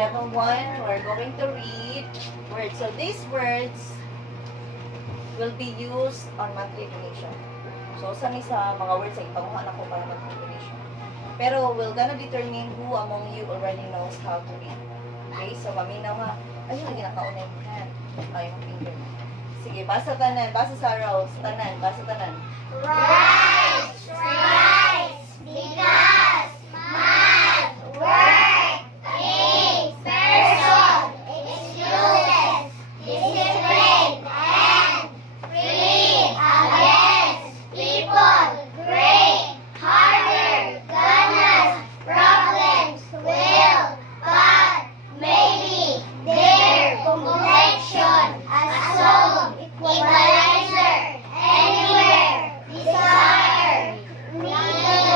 level 1, we're going to read words. So these words will be used on monthly donation. So, saan sa mga words ay ipanguhan ako para mag-donation. Pero, we're gonna determine who among you already knows how to read. Okay? So, maminaw nga. Ayun, lagi nakaunay mo yan. Ay, yung finger. Sige, basa tanan. Basa sa rows. Tanan. Basa tanan. Rice, rice, because math, work, things, person, excuses, discipline, and free against people, great, harder, ganas, problems, will, but, maybe, their, complexion, assume, equalizer, anywhere, desire, neither,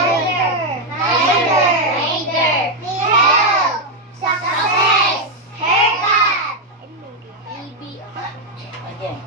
help, success, haircut, Again.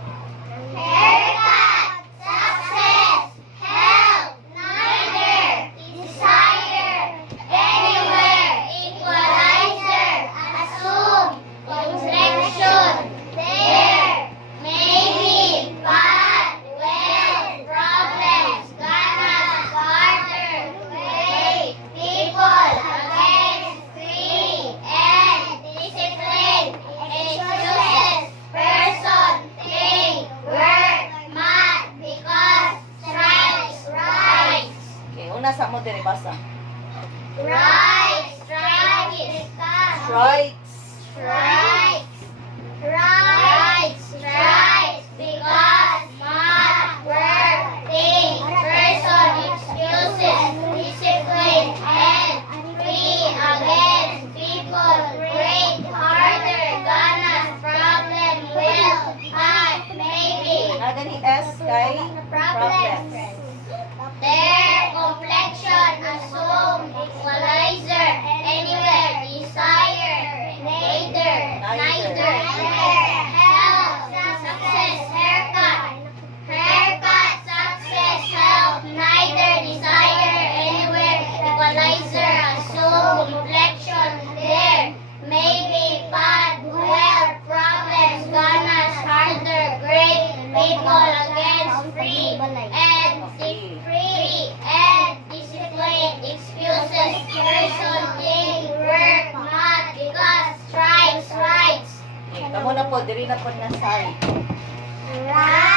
haircut, success, help, neither, desire, anywhere, equalizer, assume, complexion, there, maybe, but, well, problems, ganas, harder, great, people, against, free, and, discipline, excuses, person, thing, work, math, because, strikes, rights. Okay, una sa mo diri basa. Rights, strikes, Strikes. strikes, rights, strikes, because, math, work, thing, person, excuses, discipline, and, free, against, people, great, harder, ganas, problem, will, but, maybe, Nagani S kay problems. their complexion, assume, equalizer, anywhere, desire, neither, there, help, success, haircut, success, help, neither, desire, anywhere, equalizer, assume, complexion, there, maybe, but, well, problems, ganas, harder, great, people, against, free, and discipline, excuses, person, thing, work, math, because, strikes, rights. Okay, kamo na po diri na po na side. Right.